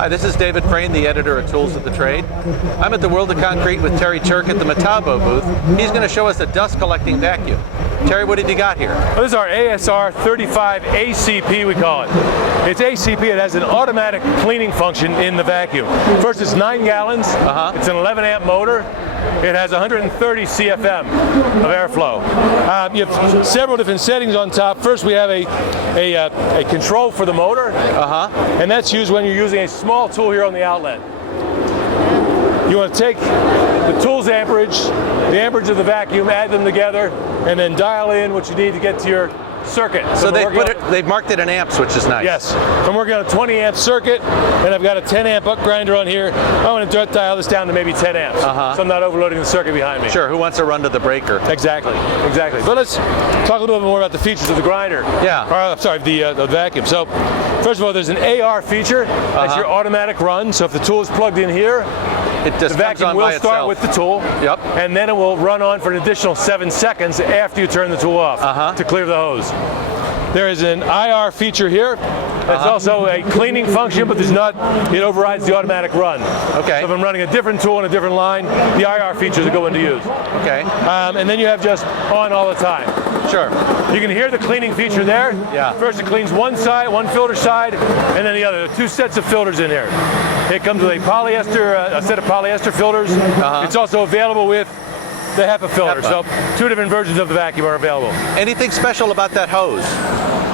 Hi, this is David Frayne, the editor of Tools of the Trade. I'm at the World of Concrete with Terry Turk at the Metabo booth. He's going to show us a dust collecting vacuum. Terry, what have you got here? Well, this is our ASR 35 ACP, we call it. It's ACP. It has an automatic cleaning function in the vacuum. First, it's 9 gallons. It's an 11 amp motor. It has 130 CFM of airflow. You have several different settings on top. First, we have a control for the motor, and that's used when you're using a small tool here on the outlet. You want to take the tool's amperage, the amperage of the vacuum, add them together, and then dial in what you need to get to your circuit. So they've marked it in amps, which is nice. Yes. I'm working on a 20 amp circuit, and I've got a 10 amp up grinder on here. I want to dial this down to maybe 10 amps, so I'm not overloading the circuit behind me. Sure, who wants to run to the breaker? Exactly, exactly. But let's talk a little bit more about the features of the grinder. Yeah. Sorry, the vacuum. So, first of all, there's an AR feature. That's your automatic run. So if the tool is plugged in here, the vacuum will start with the tool, and then it will run on for an additional 7 seconds after you turn the tool off to clear the hose. There is an IR feature here. That's also a cleaning function, but it overrides the automatic run. Okay. So if I'm running a different tool on a different line, the IR features will go into use. Okay. And then you have just on all the time. Sure. You can hear the cleaning feature there. Yeah. First it cleans one side, one filter side, and then the other. There are 2 sets of filters in here. It comes with a set of polyester filters. It's also available with the HEPA filter. So 2 different versions of the vacuum are available. Anything special about that hose?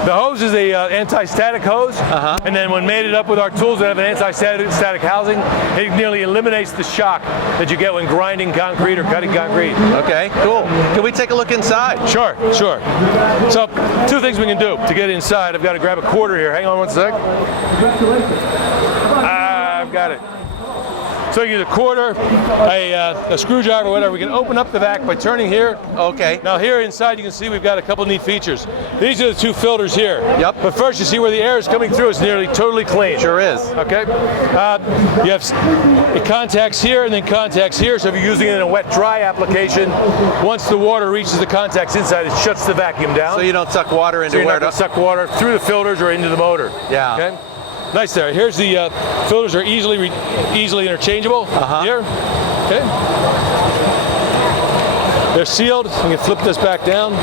The hose is a anti-static hose, and then when mated up with our tools that have an anti-static housing, it nearly eliminates the shock that you get when grinding concrete or cutting concrete. Okay, cool. Can we take a look inside? Sure, sure. So 2 things we can do to get inside. I've got to grab a quarter here. Hang on one sec. I've got it. So you use a quarter, a screwdriver, whatever. We can open up the vac by turning here. Okay. Now here inside you can see we've got a couple neat features. These are the 2 filters here. Yep. But first you see where the air is coming through. It's nearly totally clean. Sure is. Okay. You have contacts here and then contacts here. So if you're using it in a wet-dry application, once the water reaches the contacts inside, it shuts the vacuum down. So you don't suck water into so you're not going to suck water through the filters or into the motor. Yeah. Okay. Nice there. Here's the filters are easily interchangeable. Here. Okay. They're sealed. You can flip this back down.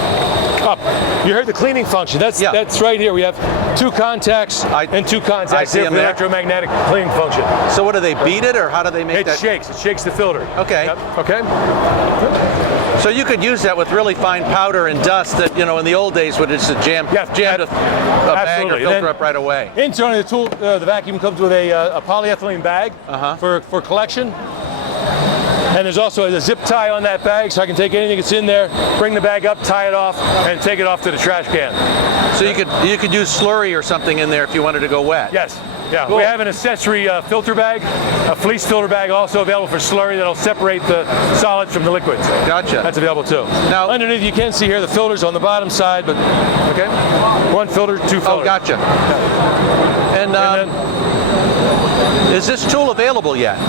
Up. You heard the cleaning function. That's right here. We have 2 contacts and 2 contacts here for the electromagnetic cleaning function. So what do they beat it, or how do they make that? It shakes the filter. Okay. Yep. Okay. So you could use that with really fine powder and dust that, in the old days would just jam a bag or filter up right away. Internally, the tool, the vacuum comes with a polyethylene bag for collection. And there's also a zip tie on that bag, so I can take anything that's in there, bring the bag up, tie it off, and take it off to the trash can. So you could use slurry or something in there if you wanted to go wet. Yes. Yeah. Cool. We have an accessory filter bag, a fleece filter bag, also available for slurry that'll separate the solids from the liquids. Gotcha. That's available too. Now underneath, you can see here the filters on the bottom side, but 1 filter, 2 filters. Oh, gotcha. And then, is this tool available yet?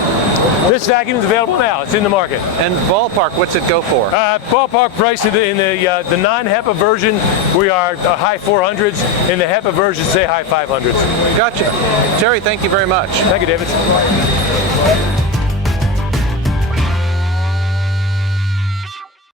This vacuum is available now. It's in the market. And ballpark, what's it go for? Ballpark price in the non-HEPA version, we are high 400s. In the HEPA version, say high 500s. Gotcha. Terry, thank you very much. Thank you, David.